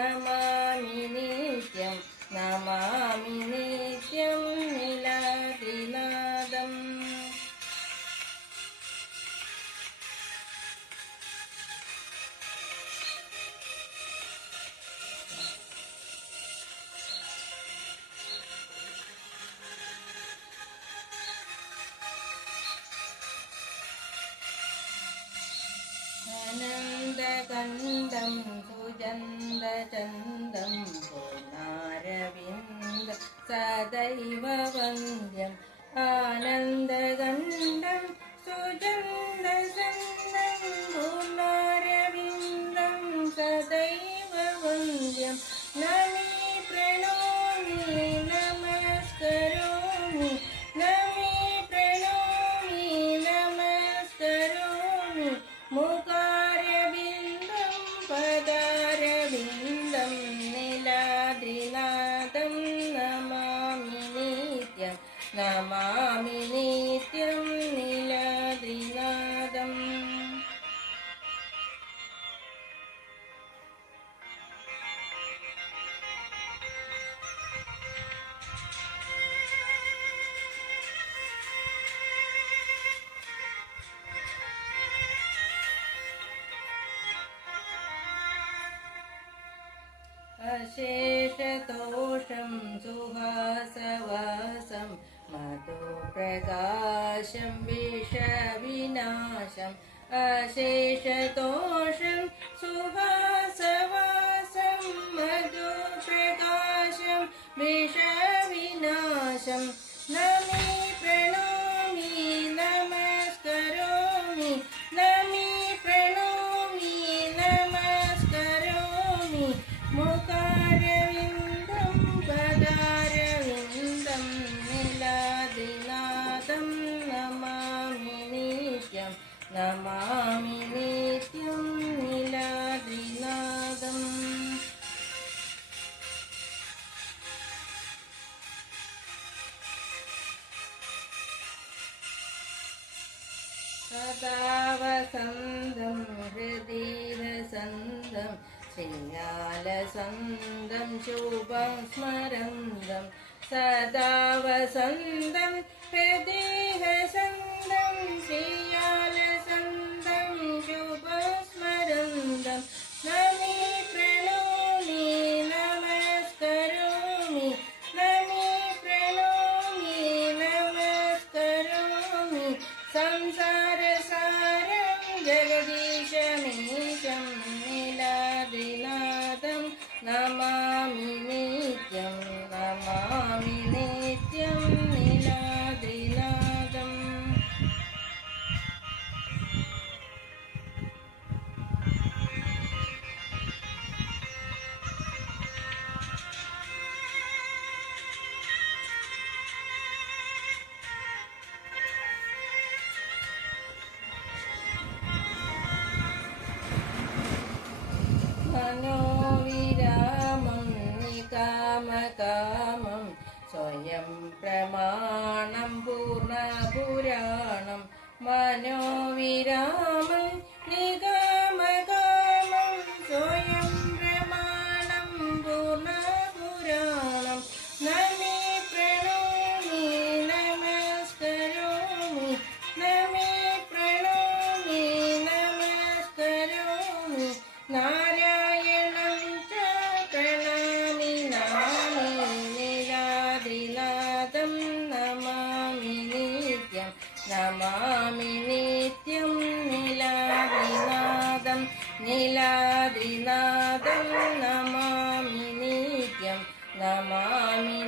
नमामि नित्यं नमामि नित्यं निलादिनादम् आनन्दकन्दं भुजन् സുജന്തചന്തം പൂർണാരവിന്ദ സദൈവ വന്ദ്യം ആനന്ദകണ്ഠം സുജന്തചന്തം अशेषतोषं सुहासवासं मधुप्रकाशं विषविनाशम् अशेषतोषं സദാവസന്തം ഹൃദീവസന്തം ശൃംഗാലസന്തം ശോഭം സ്മരന്തം സദാവസന്തം ഹൃദീവസന്തം coming in. പ്രമാണം പൂർണ പുരാണം മനോവിരാമം നിക നമാമി നിത്യം നിലാദ്രിനാദം നിലാദ്രിനാദം നമാമി നിത്യം നമാമി